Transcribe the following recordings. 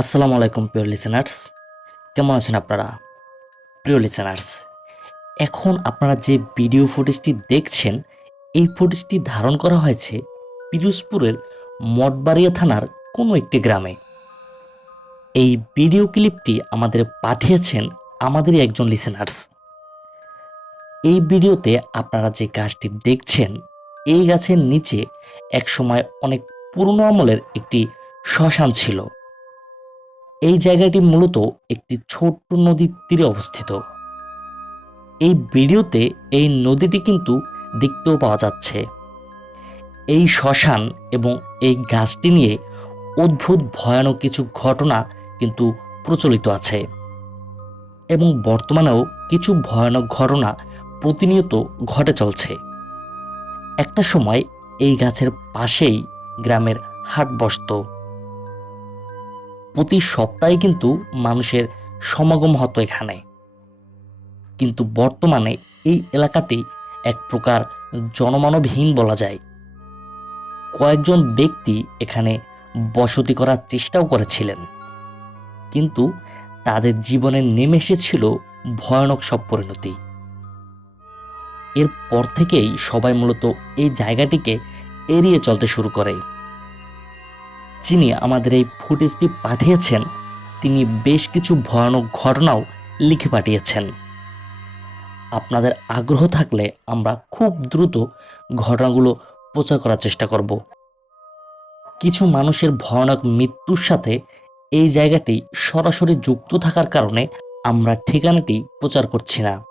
আসসালামু আলাইকুম, প্রিয় লিসেনার্স কেমন আছেন আপনারা? প্রিয় লিসেনার্স এখন আপনারা যে ভিডিও ফুটেজটি দেখছেন, এই ফুটেজটি ধারণ করা হয়েছে পিরোজপুরের মঠবাড়িয়া থানার কোনো একটি গ্রামে। এই ভিডিও ক্লিপটি আমাদের পাঠিয়েছেন আমাদেরই একজন লিসেনার্স এই ভিডিওতে আপনারা যে গাছটি দেখছেন, এই গাছের নিচে একসময় অনেক পুরনো আমলের একটি শ্মশান ছিল। এই জায়গাটি মূলত একটি ছোট্ট নদীর তীরে অবস্থিত। এই ভিডিওতে এই নদীটি কিন্তু দেখতেও পাওয়া যাচ্ছে। এই শ্মশান এবং এই গাছটি নিয়ে অদ্ভুত, ভয়ানক কিছু ঘটনা কিন্তু প্রচলিত আছে। এবং বর্তমানেও কিছু ভয়ানক ঘটনা প্রতিনিয়ত ঘটে চলছে। একটা সময় এই গাছের পাশেই গ্রামের হাট বসতো। প্রতি সপ্তাহে কিন্তু মানুষের সমাগম হতো এখানে। কিন্তু বর্তমানে এই এলাকাটি এক প্রকার জনমানবহীন বলা যায়। কয়েকজন ব্যক্তি এখানে বসতি করার চেষ্টাও করেছিলেন। কিন্তু তাদের জীবনে নেমে এসেছিল ভয়ানক সব পরিণতি। এরপর থেকেই সবাই মূলত এই জায়গাটিকে এড়িয়ে চলতে শুরু করে। যিনি আমাদের এই ফুটেজটি পাঠিয়েছেন, তিনি বেশ কিছু ভয়ানক ঘটনাও লিখে পাঠিয়েছেন। আপনাদের আগ্রহ থাকলে আমরা খুব দ্রুত ঘটনাগুলো প্রচার করার চেষ্টা করব। কিছু মানুষের ভয়ানক মৃত্যুর সাথে এই জায়গাটি সরাসরি যুক্ত থাকার কারণে আমরা ঠিকানাটি প্রচার করছি না।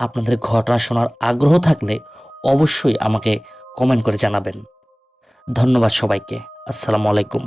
আপনাদের ঘটনা শোনার আগ্রহ থাকলে অবশ্যই আমাকে কমেন্ট করে জানাবেন। ধন্যবাদ সবাইকে। আসসালামু আলাইকুম